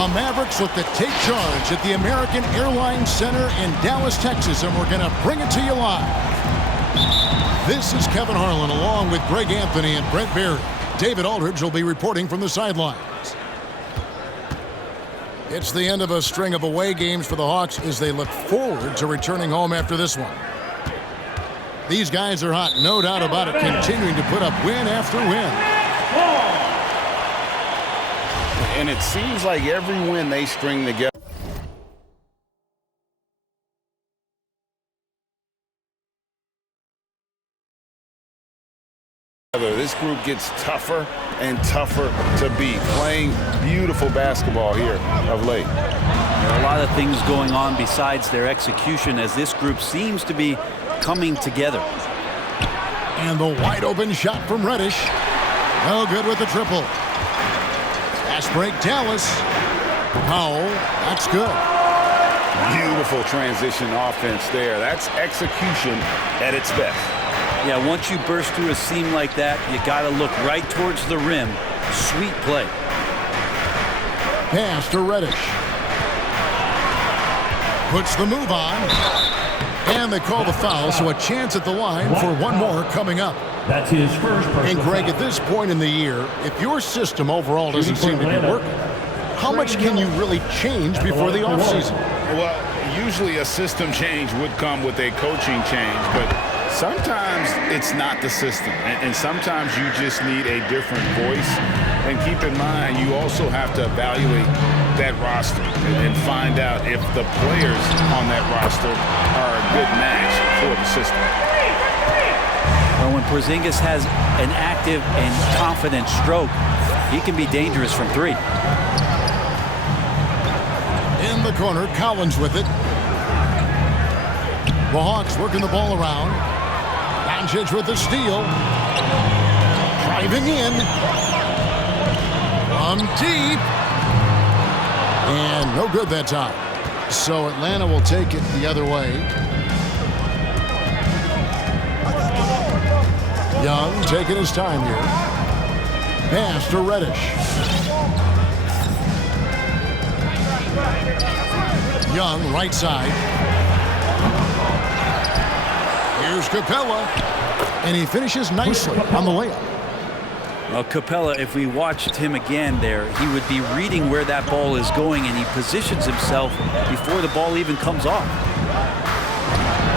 The Mavericks look to take charge at the American Airlines Center in Dallas, Texas, and we're going to bring it to you live. This is Kevin Harlan along with Greg Anthony and Brent Barry. David Aldridge will be reporting from the sidelines. It's the end of a string of away games for the Hawks as they look forward to returning home after this one. These guys are hot, no doubt about it, continuing to put up win after win. And it seems like every win they string together. This group gets tougher and tougher to beat, playing beautiful basketball here of late. There are a lot of things going on besides their execution as this group seems to be coming together. And the wide open shot from Reddish. No good with the triple. Fast break Dallas. Powell, that's good. Beautiful transition offense there. That's execution at its best. Yeah, once you burst through a seam like that, you got to look right towards the rim. Sweet play. Pass to Reddish. Puts the move on. And they call the foul, so a chance at the line for one more coming up. That's his first personal And Greg, at this point in the year, if your system overall doesn't seem to be working, how much can you really change before the offseason? Well, usually a system change would come with a coaching change, but sometimes it's not the system, and sometimes you just need a different voice. And keep in mind, you also have to evaluate that roster and find out if the players on that roster are a good match for the system. Well, when Porzingis has an active and confident stroke, he can be dangerous from three. In the corner, Collins with it. The Hawks working the ball around. Doncic with the steal. Driving in. From deep. And no good that time. So Atlanta will take it the other way. Young taking his time here. Pass to Reddish. Young, right side. Here's Capela. And he finishes nicely on the layup. Well, Capela, if we watched him again there, he would be reading where that ball is going, and he positions himself before the ball even comes off.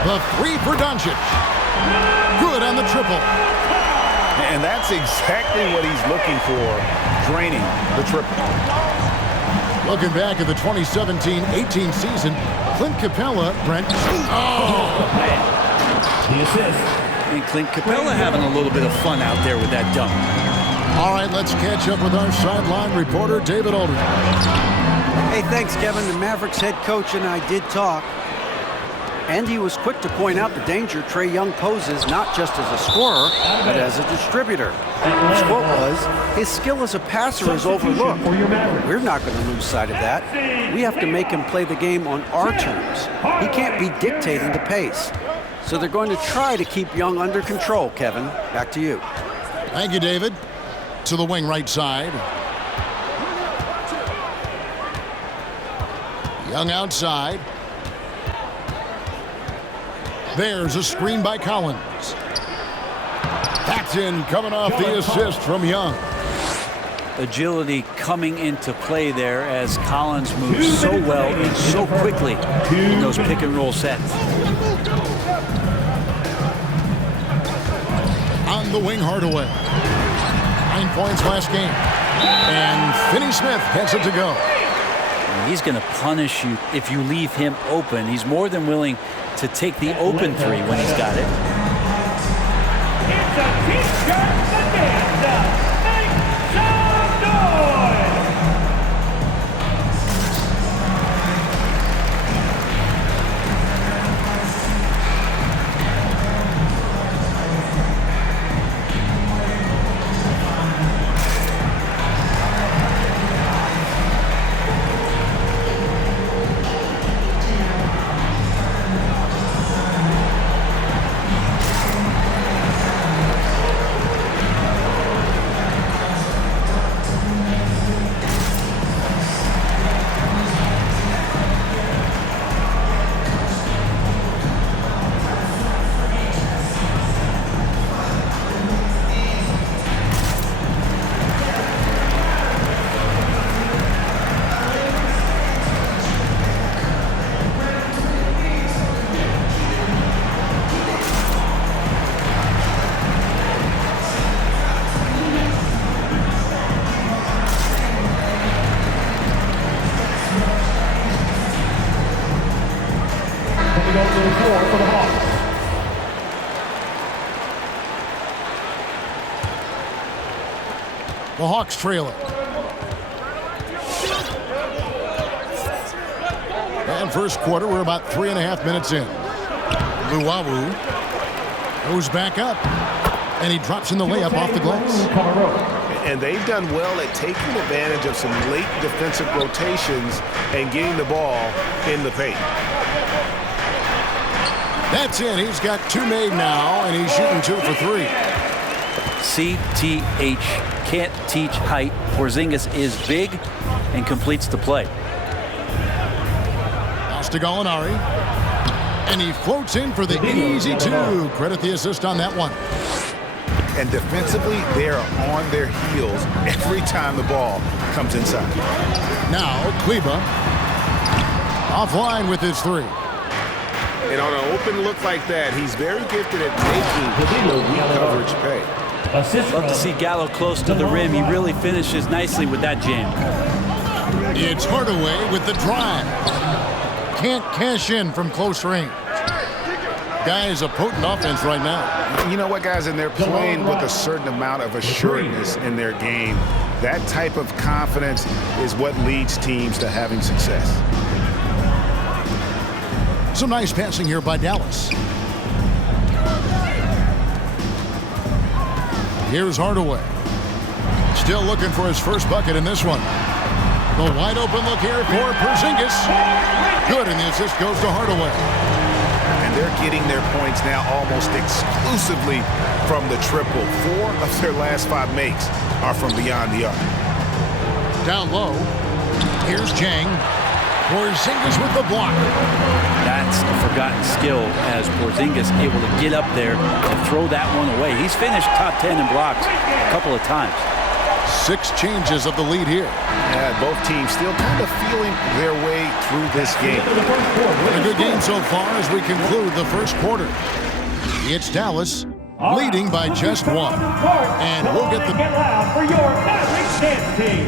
The three for Doncic. Good on the triple. And that's exactly what he's looking for, draining the triple. Looking back at the 2017-18 season, Clint Capela, Brent. Oh, The assist. And Clint Capela having a little bit of fun out there with that dunk. All right, let's catch up with our sideline reporter, David Aldridge. Hey, thanks, Kevin. The Mavericks head coach and I did talk. And he was quick to point out the danger Trae Young poses not just as a scorer, but as a distributor. His quote was, his skill as a passer is overlooked. We're not going to lose sight of that. We have to make him play the game on our terms. He can't be dictating the pace. So they're going to try to keep Young under control, Kevin. Back to you. Thank you, David. To the wing right side. Young outside. There's a screen by Collins. That's in, coming off the assist from Young. Agility coming into play there as Collins moves so well and so quickly in those pick and roll sets. On the wing, Hardaway. 9 points last game. And Finney-Smith has it to go. And he's going to punish you if you leave him open. He's more than willing to take the open three when he's got it. It's a T-shirt bonanza. Make some noise. for the Hawks. The Hawks trail it. And first quarter, we're about 3.5 minutes in. Luwawu goes back up, and he drops in the layup off the glass. And they've done well at taking advantage of some late defensive rotations and getting the ball in the paint. That's it. He's got 2 made now, and he's shooting 2 for 3. CTH, can't teach height. Porzingis is big and completes the play. Pass to Gallinari, and he floats in for the easy 2. Credit the assist on that one. And defensively, they are on their heels every time the ball comes inside. Now, Kleba offline with his 3. And on an open look like that, he's very gifted at making the weak coverage pay. Love to see Gallo close to the rim. He really finishes nicely with that jam. It's Hardaway with the drive. Can't cash in from close range. Guy is a potent offense right now. You know what, guys? And they're playing with a certain amount of assuredness in their game. That type of confidence is what leads teams to having success. Some nice passing here by Dallas. Here's Hardaway. Still looking for his first bucket in this one. The wide open look here for Porzingis. Good, and the assist goes to Hardaway. And they're getting their points now almost exclusively from the triple. 4 of their last 5 makes are from beyond the arc. Down low. Here's Jang. Porzingis with the block. That's a forgotten skill as Porzingis able to get up there and throw that one away. He's finished top 10 in blocks a couple of times. 6 changes of the lead here. Yeah, both teams still kind of feeling their way through this game. A good game so far as we conclude the first quarter. It's Dallas leading by just 1. And we'll get the... Get loud for your Mavericks dance team.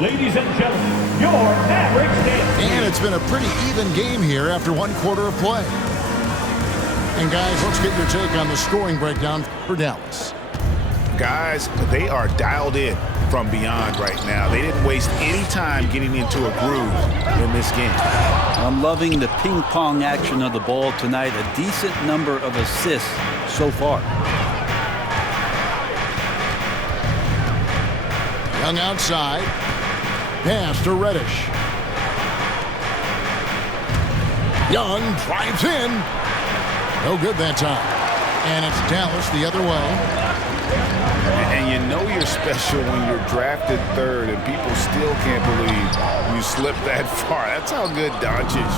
Ladies and gentlemen, your Mavericks dance team. And it's been a pretty even game here after 1 quarter of play. And guys, let's get your take on the scoring breakdown for Dallas. Guys, they are dialed in from beyond right now. They didn't waste any time getting into a groove in this game. I'm loving the ping pong action of the ball tonight. A decent number of assists so far. Young outside. Pass to Reddish. Young drives in. No good that time. And it's Dallas the other way. And you know you're special when you're drafted 3rd and people still can't believe you slipped that far. That's how good Doncic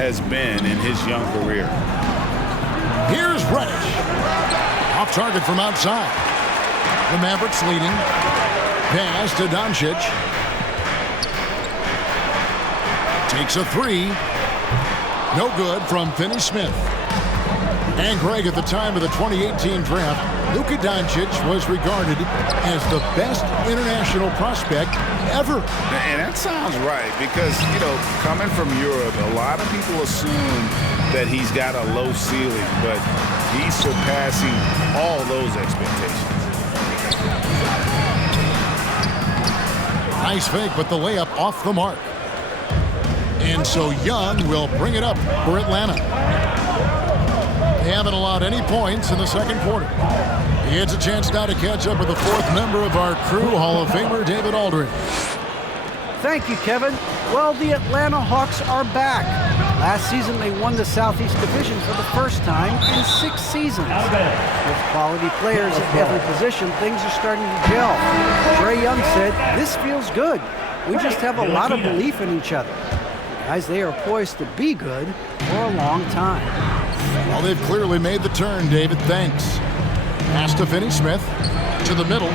has been in his young career. Here's Reddish. Off target from outside. The Mavericks leading. Pass to Doncic. Takes a 3. No good from Finney-Smith. And Greg, at the time of the 2018 draft, Luka Doncic was regarded as the best international prospect ever. And that sounds right because, you know, coming from Europe, a lot of people assume that he's got a low ceiling, but he's surpassing all those expectations. Nice fake, but the layup off the mark. And so Young will bring it up for Atlanta. They haven't allowed any points in the second quarter. He has a chance now to catch up with the 4th member of our crew, Hall of Famer David Aldridge. Thank you, Kevin. Well, the Atlanta Hawks are back. Last season, they won the Southeast Division for the first time in 6 seasons. With quality players at every position, things are starting to gel. Trae Young said, "This feels good. We just have a lot of belief in each other." Guys, they are poised to be good for a long time. Well, they've clearly made the turn, David. Thanks. Pass to Finney-Smith. To the middle.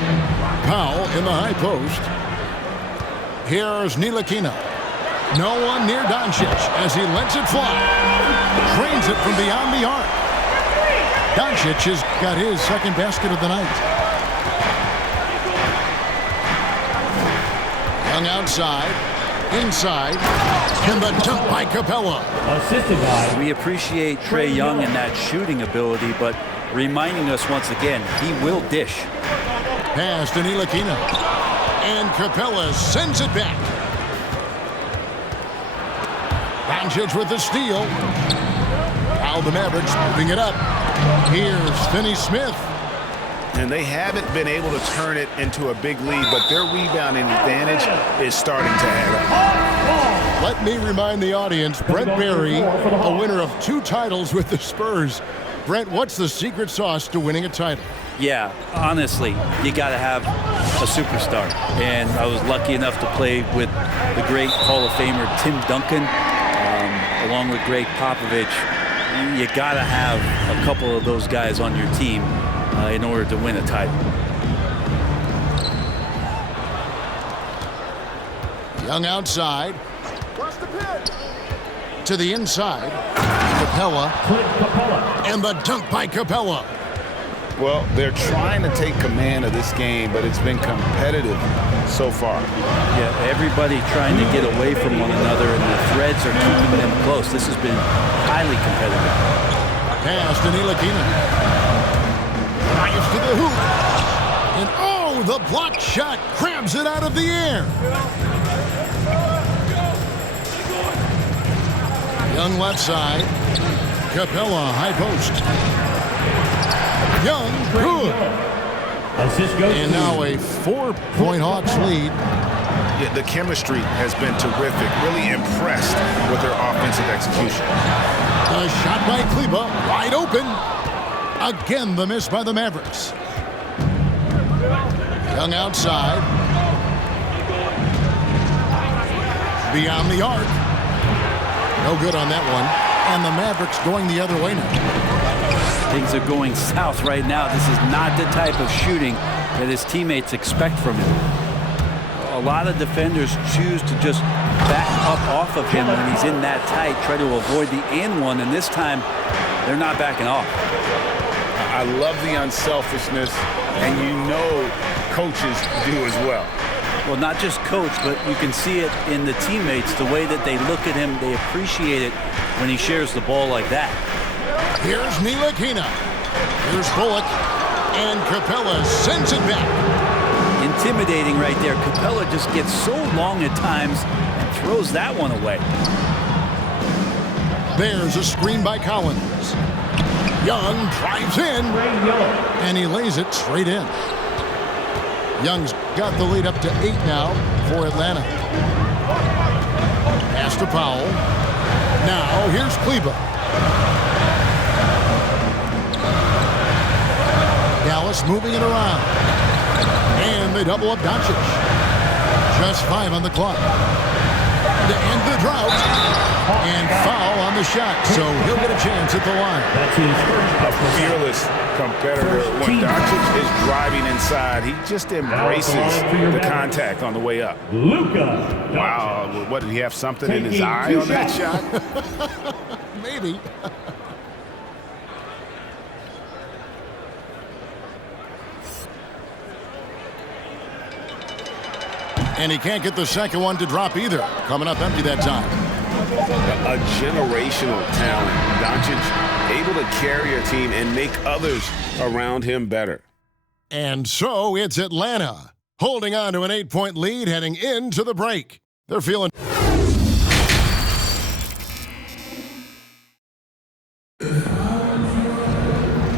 Powell in the high post. Here's Ntilikina. No one near Doncic as he lets it fly. Drains it from beyond the arc. Doncic has got his second basket of the night. Young outside. Inside. And the dunk by Capela. Assisted by... We appreciate Trae Young and that shooting ability, but reminding us once again, he will dish. Pass to Ntilikina. And Capela sends it back. Doncic with the steal. Now the Mavericks moving it up. Here's Finney-Smith. And they haven't been able to turn it into a big lead, but their rebounding advantage is starting to add up. Let me remind the audience, Brent Barry, a winner of 2 titles with the Spurs. Brent, what's the secret sauce to winning a title? Yeah, honestly, you got to have a superstar. And I was lucky enough to play with the great Hall of Famer Tim Duncan, along with Greg Popovich. You got to have a couple of those guys on your team in order to win a title. Young outside. To the inside. Capela. And the dunk by Capela. Well, they're trying to take command of this game, but it's been competitive so far. Yeah, everybody trying to get away from one another, and the threads are keeping them close. This has been highly competitive. Pass to Ntilikina. Drives to the hoop. And oh, the block shot grabs it out of the air. Young left side. Capela, high post. Young, good. And now a 4-point Hawks lead. Yeah, the chemistry has been terrific. Really impressed with their offensive execution. The shot by Kleba, wide open. Again, the miss by the Mavericks. Young outside. Beyond the arc. No good on that one. And the Mavericks going the other way now. Things are going south right now. This is not the type of shooting that his teammates expect from him. A lot of defenders choose to just back up off of him when he's in that tight, try to avoid the and one, and this time they're not backing off. I love the unselfishness, and you know coaches do as well. Well, not just coach, but you can see it in the teammates, the way that they look at him. They appreciate it when he shares the ball like that. Here's Ntilikina. Here's Bullock. And Capela sends it back. Intimidating right there. Capela just gets so long at times and throws that one away. There's a screen by Collins. Young drives in. And he lays it straight in. Young's got the lead up to 8 now for Atlanta. Pass to Powell. Now here's Kleba. Dallas moving it around. And they double up Doncic. Just 5 on the clock. To end the drought. And foul on the shot. So he'll get a chance at the line. That's his first. A fearless competitor. When Doncic is driving inside, he just embraces the contact on the way up. Luka. Wow, what, did he have something in his eye on that shot? Maybe. And he can't get the second one to drop either. Coming up empty that time. A generational talent. Doncic able to carry a team and make others around him better. And so it's Atlanta holding on to an 8-point lead heading into the break. They're feeling...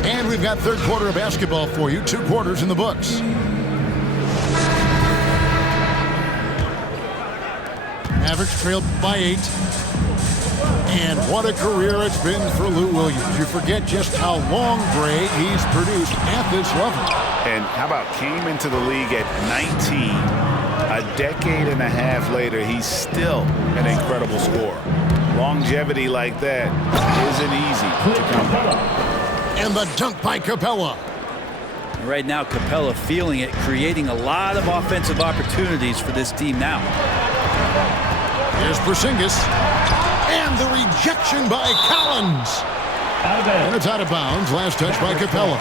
And we've got third quarter of basketball for you. 2 quarters in the books. Mavericks trailed by 8. And what a career it's been for Lou Williams. You forget just how long, Gray, he's produced at this level. And how about came into the league at 19. A decade and a half later, he's still an incredible scorer. Longevity like that isn't easy to come by. And the dunk by Capela. Right now, Capela feeling it, creating a lot of offensive opportunities for this team now. Here's Porzingis. And the rejection by Collins. And it's out of bounds. Last touch by Capela.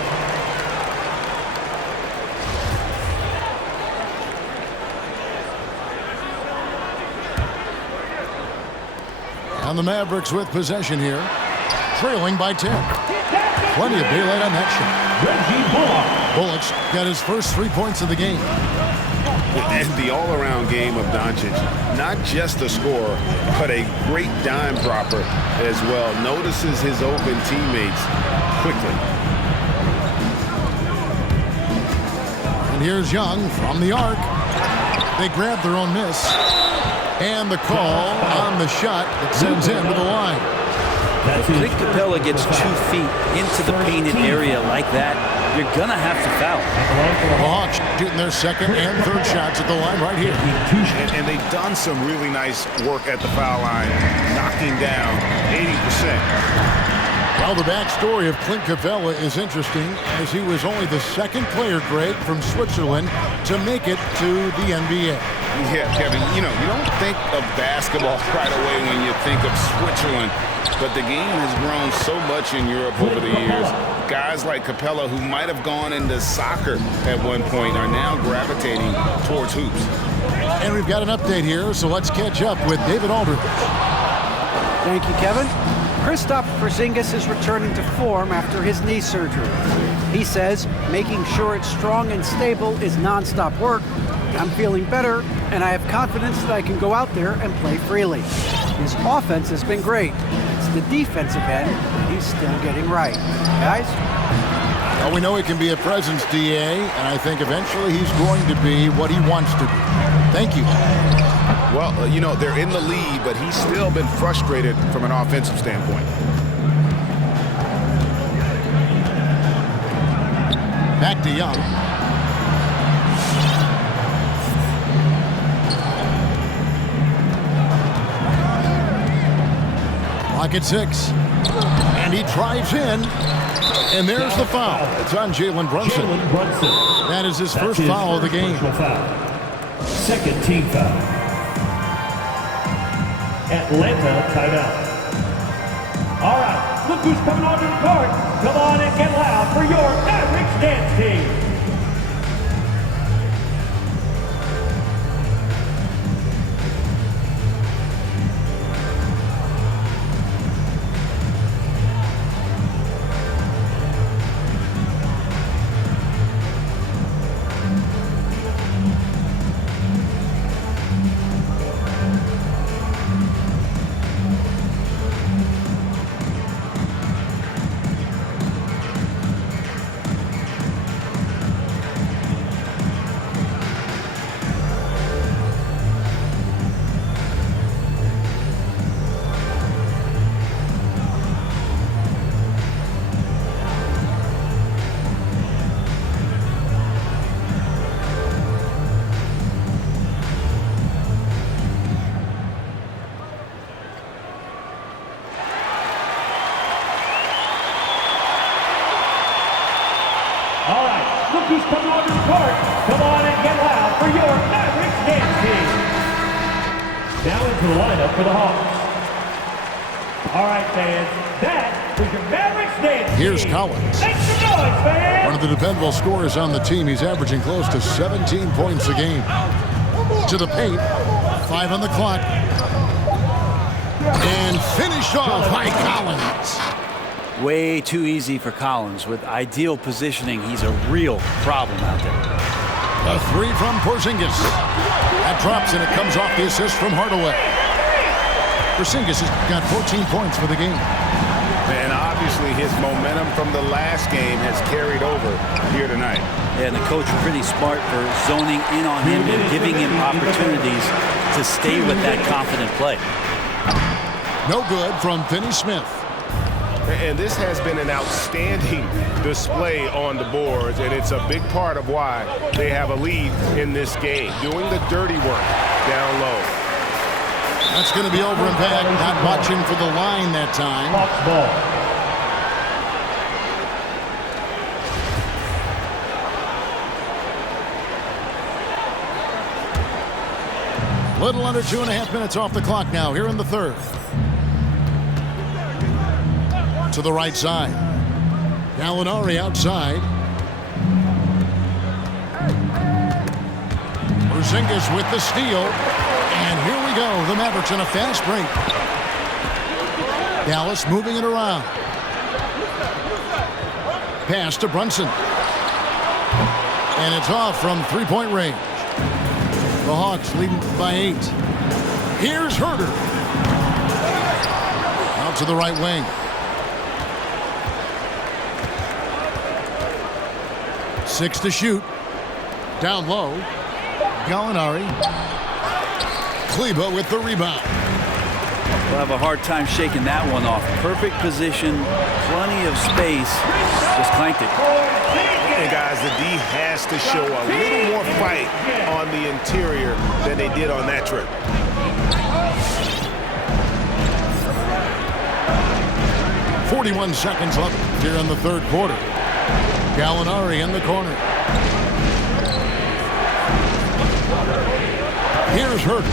And the Mavericks with possession here, trailing by 10. Plenty of daylight on that shot. Bullock's got his first 3 points of the game. And the all-around game of Doncic, not just a scorer, but a great dime dropper as well. Notices his open teammates quickly. And here's Young from the arc. They grab their own miss. And the call on the shot that sends him to the line. If Clint Capela gets 2 feet into the painted area like that, you're going to have to foul. The Hawks shooting their second and third shots at the line right here. And they've done some really nice work at the foul line, knocking down 80%. Well, the backstory of Clint Capela is interesting, as he was only the second player, Greg, from Switzerland to make it to the NBA. Yeah, Kevin, you don't think of basketball right away when you think of Switzerland, but the game has grown so much in Europe over the years. Guys like Capela, who might have gone into soccer at one point, are now gravitating towards hoops. And we've got an update here, so let's catch up with David Aldridge. Thank you, Kevin. Kristaps Porzingis is returning to form after his knee surgery. He says making sure it's strong and stable is nonstop work. I'm feeling better, and I have confidence that I can go out there and play freely. His offense has been great. It's the defensive end he's still getting right. Guys? Well, we know he can be a presence, DA, and I think eventually he's going to be what he wants to be. Thank you. Well, they're in the lead, but he's still been frustrated from an offensive standpoint. Back to Young. Clock at 6. And he drives in. And there's the foul. It's on Jalen Brunson. That is his first foul of the game. Second team foul. Atlanta timeout. All right, look who's coming onto the court. Come on and get loud for your Mavericks dance team. All right, look who's coming onto the court. Come on and get loud for your Mavericks dance team. Now into the lineup for the Hawks. All right, fans, that was your Mavericks dance team. Here's Collins. Make some noise, fans. One of the dependable scorers on the team. He's averaging close to 17 points a game. To the paint. 5 on the clock. And finished off by Collins. Way too easy for Collins. With ideal positioning, he's a real problem out there. A 3 from Porzingis. That drops and it comes off the assist from Hardaway. Porzingis has got 14 points for the game. And obviously his momentum from the last game has carried over here tonight. Yeah, and the coach pretty smart for zoning in on him and giving him opportunities to stay with that confident play. No good from Finney Smith. And this has been an outstanding display on the boards, and it's a big part of why they have a lead in this game, doing the dirty work down low. That's going to be over and back. Not watching for the line that time. Hawks ball. Little under 2.5 minutes off the clock now here in the third. To the right side. Gallinari outside. Porzingis with the steal. And here we go. The Mavericks in a fast break. Dallas moving it around. Pass to Brunson. And it's off from three-point range. The Hawks leading by 8. Here's Herter. Out to the right wing. Six to shoot. Down low. Gallinari. Kleba with the rebound. We'll have a hard time shaking that one off. Perfect position, plenty of space. Just clanked it. And guys, the D has to show a little more fight on the interior than they did on that trip. .41 seconds left here in the third quarter. Gallinari in the corner. Here's Herter.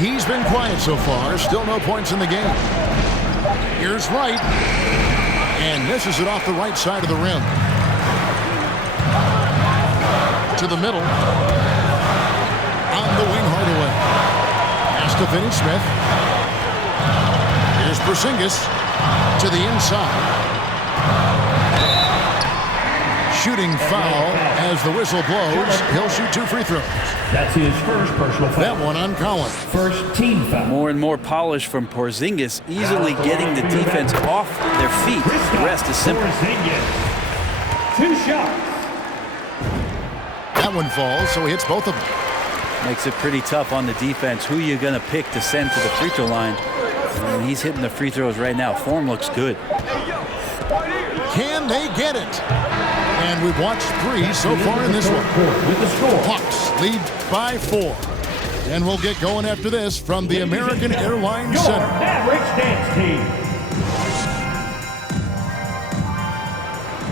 He's been quiet so far. Still no points in the game. Here's Wright. And misses it off the right side of the rim. To the middle. On the wing, Hardaway. Pass to Finney-Smith. Here's Porzingis. To the inside. Shooting foul as the whistle blows. He'll shoot 2 free throws. That's his first personal foul. That one on Collins. First team foul. More and more polish from Porzingis, easily getting the defense off their feet. The rest is simple. Porzingis. 2 shots. That one falls, so he hits both of them. Makes it pretty tough on the defense. Who are you going to pick to send to the free throw line? And he's hitting the free throws right now. Form looks good. Can they get it? And we've watched 3 so far in this one. Hawks lead by 4. And we'll get going after this from the American Airlines Center. Mavericks dance team.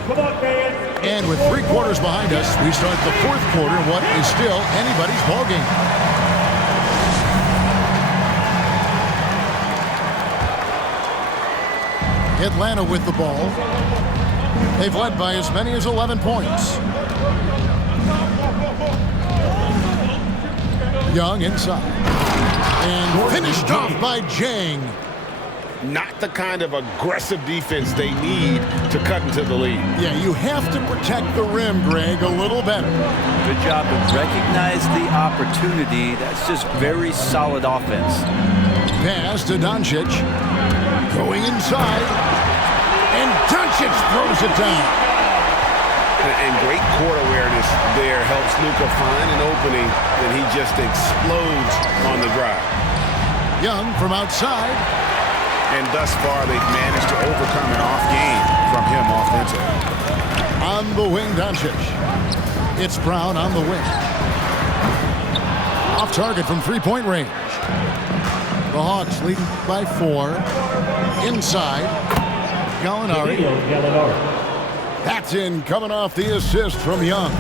Come on, fans. And with 3 quarters behind us, we start the 4th quarter in what is still anybody's ballgame. Atlanta with the ball. They've led by as many as 11 points. Young inside. And finished off by Jang. Not the kind of aggressive defense they need to cut into the lead. Yeah, you have to protect the rim, Greg, a little better. Good job to recognize the opportunity. That's just very solid offense. Pass to Doncic. Going inside. And Doncic throws it down. And great court awareness there helps Luka find an opening, and he just explodes on the drive. Young from outside. And thus far, they've managed to overcome an off game from him offensively. On the wing, Doncic. It's Brown on the wing. Off target from three-point range. The Hawks leading by 4. Inside. Gallinari. That's in, coming off the assist from Young.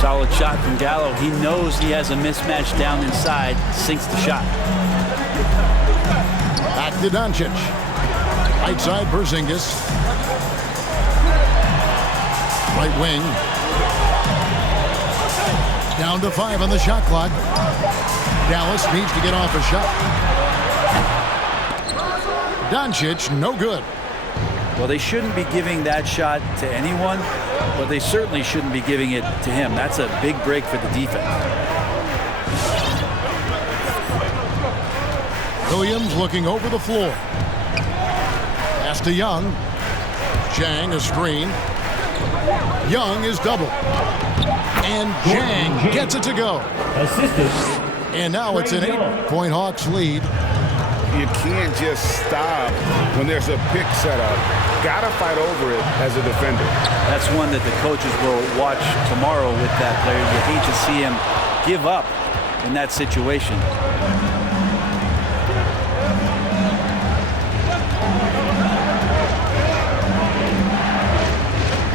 Solid shot from Gallo. He knows he has a mismatch down inside. Sinks the shot. Back to Doncic. Right side, Porzingis. Right wing. Down to 5 on the shot clock. Dallas needs to get off a shot. Doncic, no good. Well, they shouldn't be giving that shot to anyone, but they certainly shouldn't be giving it to him. That's a big break for the defense. Williams looking over the floor. Pass to Young. Jang a screen. Young is double. And Jang gets it to go. Assisted. And now it's an 8-point Hawks lead. You can't just stop when there's a pick set up. Gotta fight over it as a defender. That's one that the coaches will watch tomorrow with that player. You hate to see him give up in that situation.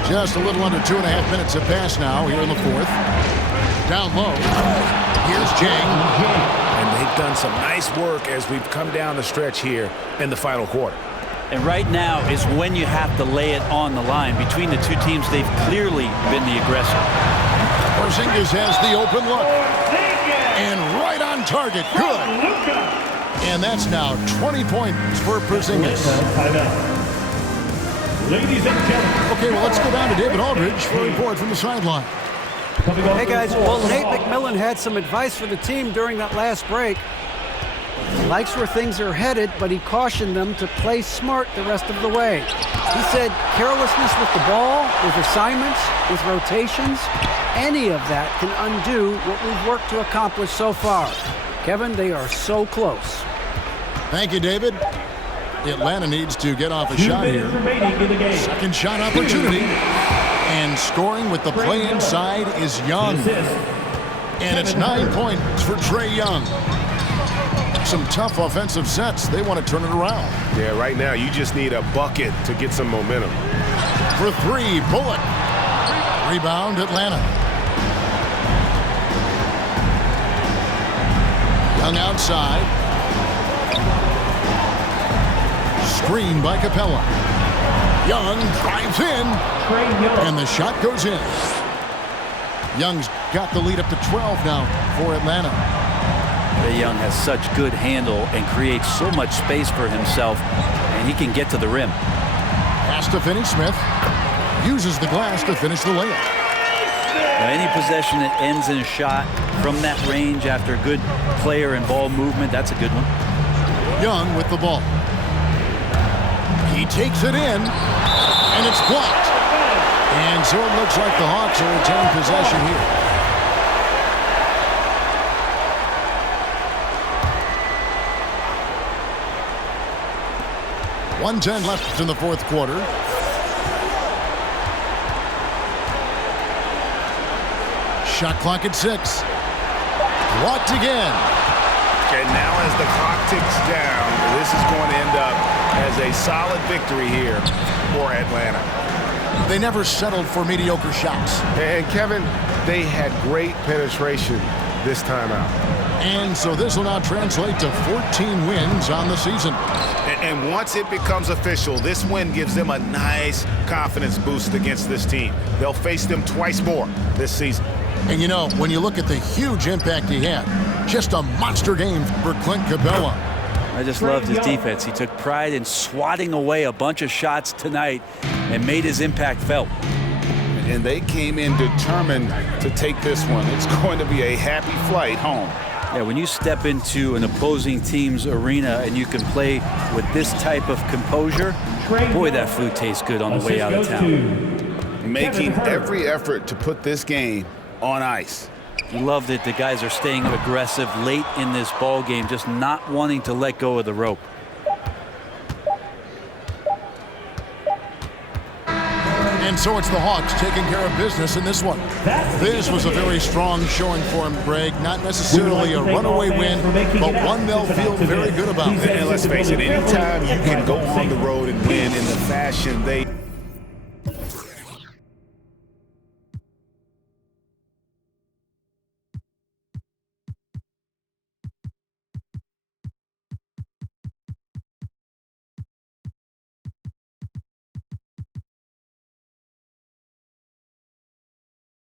Just a little under 2.5 minutes have passed now here in the 4th. Down low. Here's Jang. And they've done some nice work as we've come down the stretch here in the final quarter. And right now is when you have to lay it on the line. Between the two teams, they've clearly been the aggressor. Porzingis has the open look. And right on target. Good. And that's now 20 points for Porzingis. Ladies and gentlemen. Okay, well, let's go down to David Aldridge for a report from the sideline. Hey, guys. Well, Nate McMillan had some advice for the team during that last break. He likes where things are headed, but he cautioned them to play smart the rest of the way. He said carelessness with the ball, with assignments, with rotations, any of that can undo what we've worked to accomplish so far. Kevin, they are so close. Thank you, David. Atlanta needs to get off a shot here. Second shot opportunity. And scoring with the play inside is Young. And it's 9 points for Trae Young. Some tough offensive sets. They want to turn it around. Yeah, right now you just need a bucket to get some momentum. For three, Bullock. Rebound, Atlanta. Young outside. Screen by Capela. Young drives in. And the shot goes in. Young's got the lead up to 12 now for Atlanta. Trae Young has such good handle and creates so much space for himself, and he can get to the rim. Pass to Finney-Smith. Uses the glass to finish the layup. Now, any possession that ends in a shot from that range after good player and ball movement, that's a good one. Young with the ball. He takes it in, and it's blocked. And so it looks like the Hawks will retain possession here. .110 left in the fourth quarter. Shot clock at 6. Blocked again. And now as the clock ticks down, this is going to end up as a solid victory here for Atlanta. They never settled for mediocre shots. And Kevin, they had great penetration this time out. And so this will now translate to 14 wins on the season. And once it becomes official, this win gives them a nice confidence boost against this team. They'll face them twice more this season. And you know, when you look at the huge impact he had, just a monster game for Clint Capela. I just loved his defense. He took pride in swatting away a bunch of shots tonight and made his impact felt. And they came in determined to take this one. It's going to be a happy flight home. Yeah, when you step into an opposing team's arena and you can play with this type of composure, boy, that food tastes good on the way out of town. Making every effort to put this game on ice. You love that the guys are staying aggressive late in this ball game, just not wanting to let go of the rope. And so it's the Hawks taking care of business in this one. This was a very strong showing for him, Greg. Not necessarily a runaway win, but one they'll feel very good about. And let's face it, anytime you can go on the road and win in the fashion they